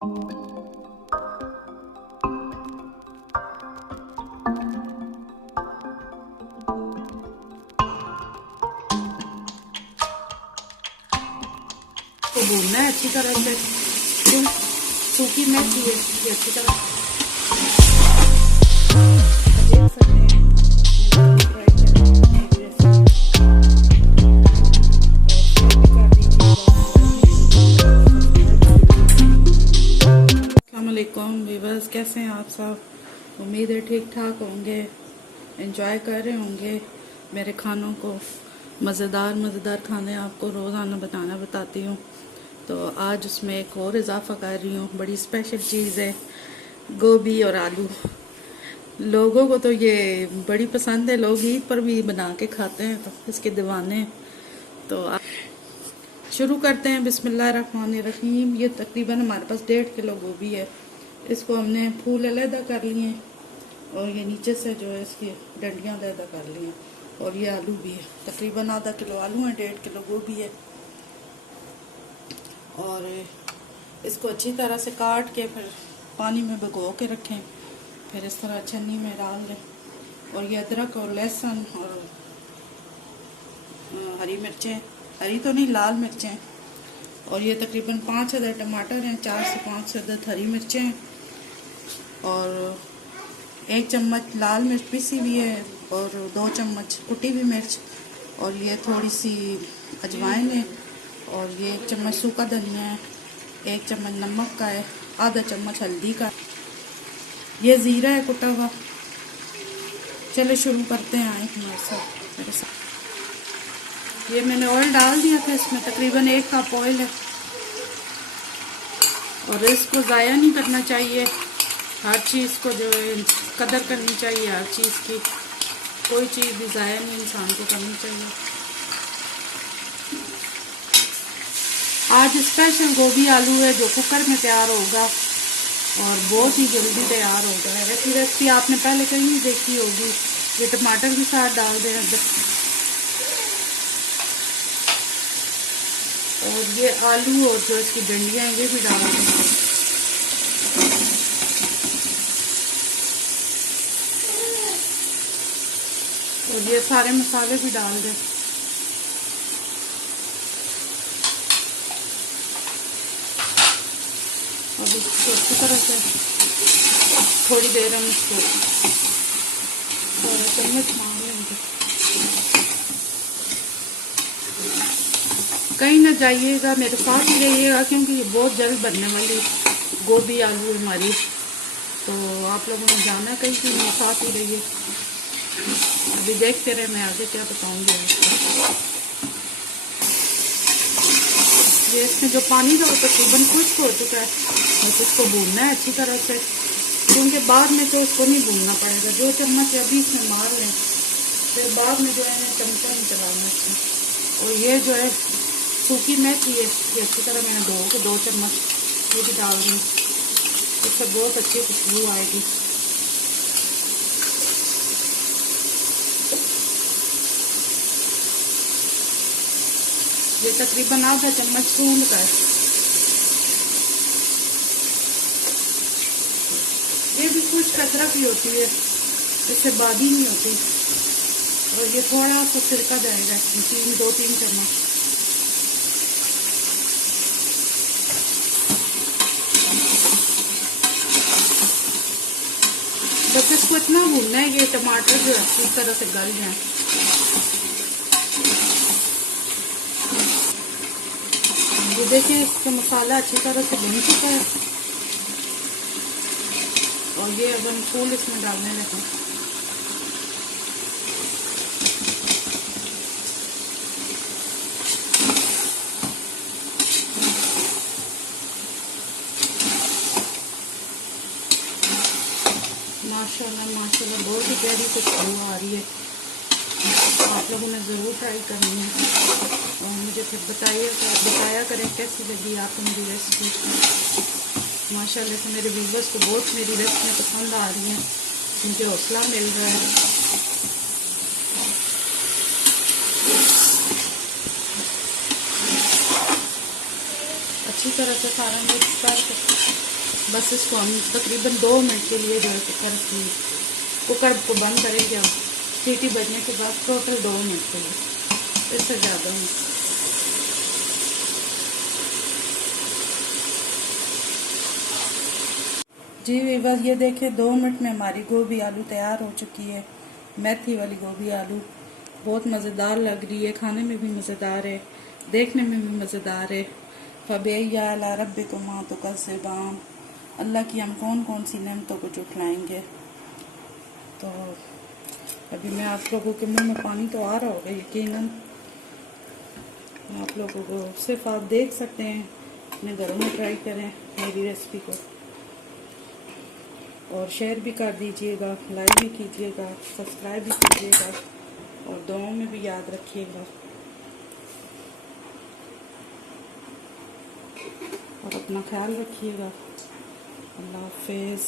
तो भूनना है अच्छी तरह से। क्यों सूखी मिर्च ये अच्छी तरह देख सकते हैं। अस्सलामुअलैकुम वीवर्स, कैसे हैं आप सब? उम्मीद है ठीक ठाक होंगे, एंजॉय कर रहे होंगे मेरे खानों को। मज़ेदार खाने आपको रोज़ाना बताती हूँ। तो आज उसमें एक और इजाफा कर रही हूँ। बड़ी स्पेशल चीज़ है, गोभी और आलू। लोगों को तो ये बड़ी पसंद है, लोग ईद पर भी बना के खाते हैं, तो इसके दीवाने हैं। तो शुरू करते हैं। बिस्मिल्लाहिर्रहमानिर्रहीम। ये तकरीबन हमारे पास 1.5 किलो गोभी है। इसको हमने फूल अलहदा कर लिए हैं और ये नीचे से जो है इसकी डंडियाँ अलहदा कर ली हैं। और ये आलू भी है, तकरीबन आधा किलो आलू है, 1.5 किलो गोभी है। और इसको अच्छी तरह से काट के फिर पानी में भिगो के रखें, फिर इस तरह छन्नी में डाल दें। और ये अदरक और लहसुन और हरी मिर्चें, हरी तो नहीं लाल मिर्चें, और ये तकरीबन 5 अदद टमाटर हैं, 4 से 5 अदद हरी मिर्चें हैं, और 1 चम्मच लाल मिर्च पीसी हुई है, और 2 चम्मच कुटी हुई मिर्च, और ये थोड़ी सी अजवाइन है, और ये 1 चम्मच सूखा धनिया है, 1 चम्मच नमक का है, आधा चम्मच हल्दी का, ये ज़ीरा है कुटा हुआ। चलो शुरू करते हैं, आए हमारे साथ मेरे साथ। ये मैंने ऑयल डाल दिया था, इसमें तकरीबन 1 कप ऑयल है। और इसको ज़ाया नहीं करना चाहिए, हर चीज़ को जो है कदर करनी चाहिए, हर चीज़ की। कोई चीज़ भी ज़ाया नहीं इंसान को करनी चाहिए। आज स्पेशल गोभी आलू है जो कुकर में तैयार होगा और बहुत ही जल्दी तैयार होगा। ऐसी रेसिपी आपने पहले कहीं देखी होगी। ये टमाटर भी साथ डाल दें अंदर, और ये आलू और जो इसकी डंडियाँ हैं ये भी डाल दें। और ये सारे मसाले भी डाल दें। और इसको अच्छी तरह से थोड़ी देर हम इसको चम्मच मार लेंगे। कहीं ना जाइएगा, मेरे साथ ही रहिएगा, क्योंकि ये बहुत जल्द बनने वाली गोभी आलू हमारी। तो आप लोगों ने जाना कहीं कि मेरे साथ ही रहिए। अभी देखते रहे, मैं आगे क्या बताऊंगी आपको। ये इसमें जो पानी था वो तकरीबन खुश्क हो चुका है, बस इसको भूनना है अच्छी तरह से, क्योंकि बाद में तो इसको नहीं भूनना पड़ेगा। 2 चम्मच अभी इसमें मार लें, फिर बाद में जो है चमचा नहीं चलाना इसमें। और ये जो है सूखी मेथी है, ये अच्छी तरह मैंने धो के 2 चम्मच ये भी डाल दी, इससे बहुत अच्छी खुशबू आएगी। ये तकरीबन आधा चम्मच सूंड का है। ये भी कुछ कचरा भी होती है, इससे बादी नहीं होती। और ये थोड़ा सा सिरका जाएगा इसमें, 2-3 चम्मच। बस इसको इतना भूनना है कि टमाटर जो है इस तरह से गल जाए। ये देखिए इसका मसाला अच्छी तरह से भून चुका है, और ये अब हम फूल इसमें डालने लगे हैं। माशाल्लाह बहुत ही प्यारी खुशबू आ रही है। आप लोगों ने ज़रूर ट्राई करनी है, और मुझे फिर बताया करें कैसी लगी आपको मेरी रेसिपी। माशाल्लाह से मेरे व्यूअर्स को बहुत मेरी रेसिपी पसंद आ रही हैं, मुझे हौसला मिल रहा है। अच्छी तरह से सारा मिक्स करके बस इसको हम तकरीबन 2 मिनट के लिए जो है कुकर को बंद करेंगे हम। सीटी बजने के बाद टोटल 2 मिनट के लिए, इससे ज़्यादा नहीं। जी वीवर, ये देखें 2 मिनट में हमारी गोभी आलू तैयार हो चुकी है। मेथी वाली गोभी आलू बहुत मज़ेदार लग रही है, खाने में भी मज़ेदार है, देखने में भी मज़ेदार है। फ़बैया अला रब्बिकुमा तुकज़्ज़िबान, अल्लाह की हम कौन कौन सी नेमतों को झुठलाएंगे। तो अभी मैं आप लोगों के मुंह में पानी तो आ रहा होगा यकीनन, आप लोगों को सिर्फ आप देख सकते हैं, अपने घरों में ट्राई करें मेरी रेसिपी को, और शेयर भी कर दीजिएगा, लाइक भी कीजिएगा, सब्सक्राइब भी कीजिएगा, और दुआओं में भी याद रखिएगा। और अपना ख्याल रखिएगा। अल्लाह हाफिज़।